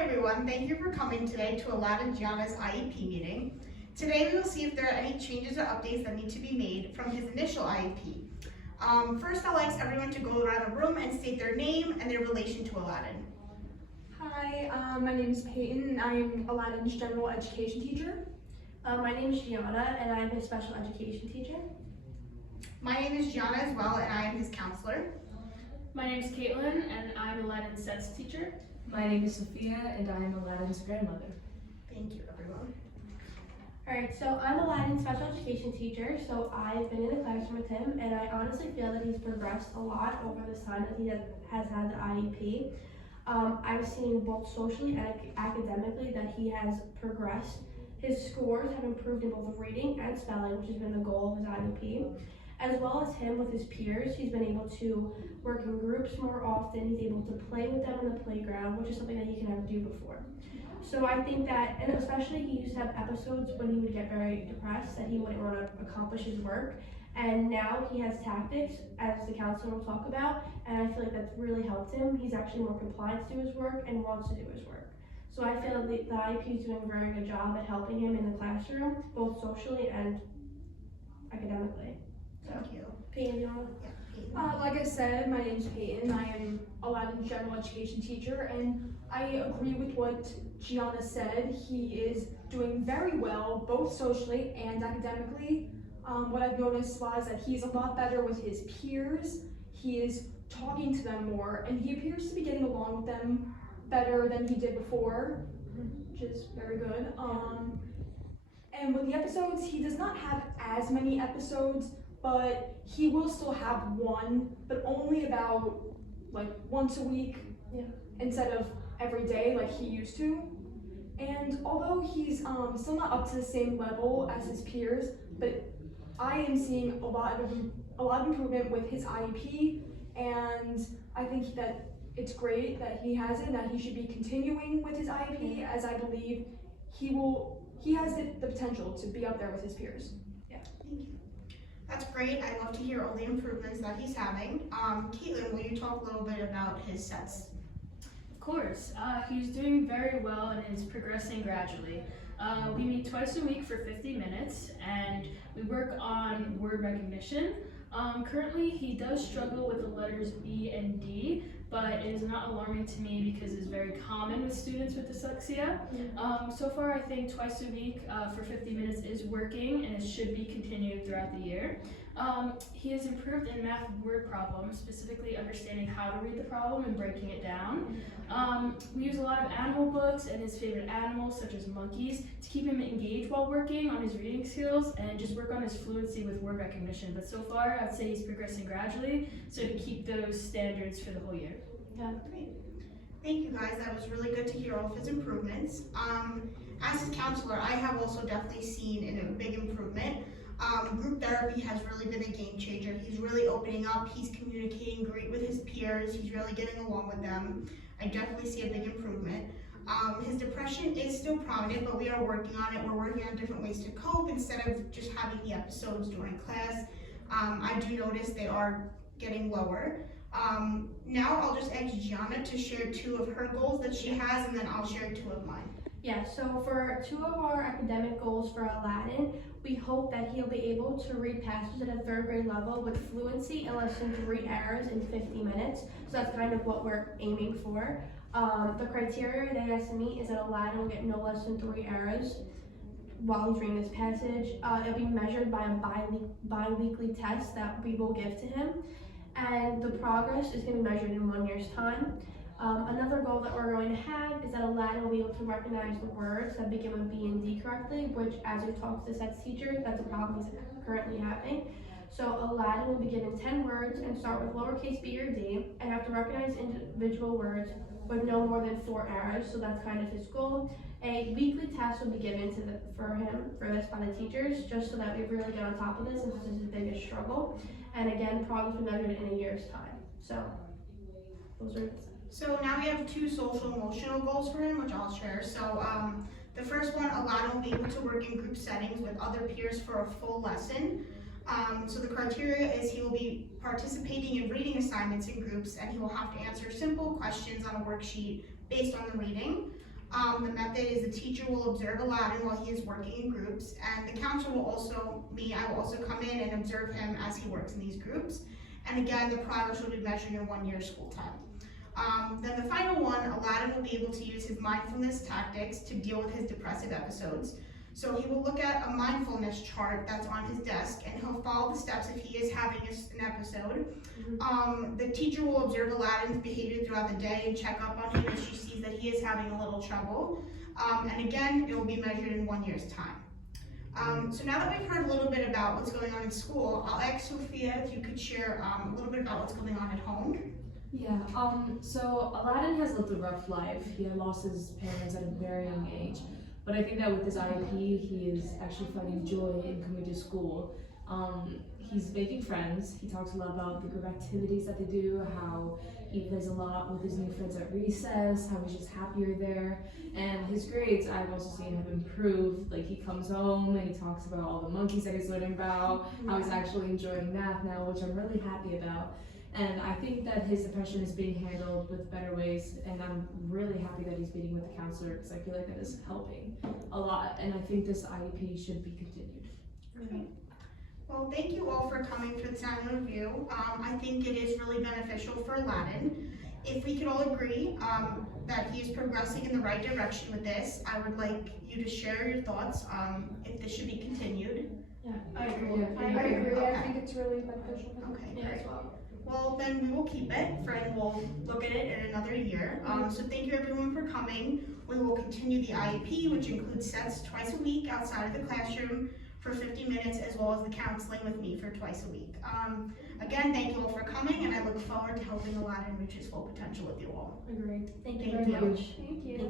everyone, thank you for coming today to Aladdin Gianna's IEP meeting. Today we will see if there are any changes or updates that need to be made from his initial IEP. First, I'd like everyone to go around the room and state their name and their relation to Aladdin. Hi, my name is Peyton and I'm Aladdin's general education teacher. My name is Gianna and I'm his special education teacher. My name is Gianna as well and I am his counselor. My name is Caitlin and I'm Aladdin's SETS teacher. My name is Sophia and I am Aladdin's grandmother. Thank you, everyone. Alright, so I'm Aladdin's special education teacher, so I've been in the classroom with him and I honestly feel that he's progressed a lot over this time that he has had the IEP. I've seen both socially and academically that he has progressed. His scores have improved in both reading and spelling, which has been the goal of his IEP. As well as him with his peers, he's been able to work in groups more often. He's able to play with them on the playground, which is something that he can never do before. So I think that, and especially he used to have episodes when he would get very depressed that he wouldn't want to accomplish his work. And now he has tactics, as the counselor will talk about, and I feel like that's really helped him. He's actually more compliant to do his work and wants to do his work. So I feel that the IEP is doing a very good job at helping him in the classroom, both socially and academically. Thank you. Peyton, you want Like I said, my name is Peyton. I am Aladdin's general education teacher, and I agree with what Gianna said. He is doing very well, both socially and academically. What I've noticed was that he's a lot better with his peers. He is talking to them more, and he appears to be getting along with them better than he did before, which is very good. And with the episodes, he does not have as many episodes, but he will still have one, but only about like once a week, instead of every day like he used to. And although he's still not up to the same level as his peers, but I am seeing a lot of improvement with his IEP, and I think that it's great that he has it and that he should be continuing with his IEP, as I believe he has the potential to be up there with his peers. Thank you. That's great. I love to hear all the improvements that he's having. Caitlin, will you talk a little bit about his SETS? Of course, he's doing very well and is progressing gradually. We meet twice a week for 50 minutes and we work on word recognition. Currently, he does struggle with the letters B and D, but it is not alarming to me because it's very common with students with dyslexia. So far, I think twice a week for 50 minutes is working and it should be continued throughout the year. He has improved in math word problems, specifically understanding how to read the problem and breaking it down. We use a lot of animal books and his favorite animals, such as monkeys, to keep him engaged while working on his reading skills and just work on his fluency with word recognition. But so far, I'd say he's progressing gradually, so to keep those standards for the whole year. Yeah. Great. Thank you guys, that was really good to hear all of his improvements. As his counselor, I have also definitely seen a big improvement. Group therapy has really been a game changer. He's really opening up, he's communicating great with his peers, he's really getting along with them. I definitely see a big improvement. His depression is still prominent, but we are working on it. We're working on different ways to cope instead of just having the episodes during class. I do notice they are getting lower. Now I'll just ask Gianna to share 2 of her goals that she has, and then I'll share 2 of mine. Yeah, so for 2 of our academic goals for Aladdin, we hope that he'll be able to read passages at a 3rd grade level with fluency and less than 3 errors in 50 minutes. So that's kind of what we're aiming for. The criteria that he has to meet is that Aladdin will get no less than 3 errors while he's reading this passage. It'll be measured by a bi-weekly test that we will give to him. And the progress is going to be measured in 1 year's time. Another goal that we're going to have is that Aladdin will be able to recognize the words that begin with B and D correctly, which, as we've talked to the SETS teacher, that's a problem he's currently having. So Aladdin will be given 10 words and start with lowercase b or d and have to recognize individual words with no more than 4 errors, so that's kind of his goal. A weekly test will be given for this by the teachers, just so that we really get on top of this, since this is his biggest struggle. And again, progress will be measured in a year's time. So those are. So now we have 2 social emotional goals for him, which I'll share. So the first one, Aladdin will be able to work in group settings with other peers for a full lesson. So the criteria is he will be participating in reading assignments in groups, and he will have to answer simple questions on a worksheet based on the reading. The method is the teacher will observe Aladdin while he is working in groups, and the counselor will also, I will also come in and observe him as he works in these groups. And again, the progress will be measured in 1 year school time. Then the final one, Aladdin will be able to use his mindfulness tactics to deal with his depressive episodes. So he will look at a mindfulness chart that's on his desk, and he'll follow the steps if he is having an episode. The teacher will observe Aladdin's behavior throughout the day and check up on him if she sees that he is having a little trouble. And again, it will be measured in 1 year's time. So now that we've heard a little bit about what's going on in school, I'll ask Sophia if you could share a little bit about what's going on at home. Yeah, so Aladdin has lived a rough life. He had lost his parents at a very young age. But I think that with his IEP, he is actually finding joy in coming to school. He's making friends. He talks a lot about the group activities that they do, how he plays a lot with his new friends at recess, how he's just happier there. And his grades, I've also seen, have improved. Like, he comes home and he talks about all the monkeys that he's learning about, how he's actually enjoying math now, which I'm really happy about. And I think that his depression is being handled with better ways, and I'm really happy that he's meeting with the counselor because I feel like that is helping a lot, and I think this IEP should be continued. Okay. Well, thank you all for coming for this annual review. I think it is really beneficial for Aladdin. If we could all agree that he is progressing in the right direction with this, I would like you to share your thoughts if this should be continued. Yeah, I agree. I agree. Okay. I think it's really beneficial. Okay, yeah, great. as well. Well, then we will keep it, and we'll look at it in another year. So thank you everyone for coming. We will continue the IEP, which includes sets twice a week outside of the classroom for 50 minutes, as well as the counseling with me for twice a week. Again, thank you all for coming, and I look forward to helping Aladdin reach his full potential with you all. Agreed. Thank you Thank very you. much. Thank you.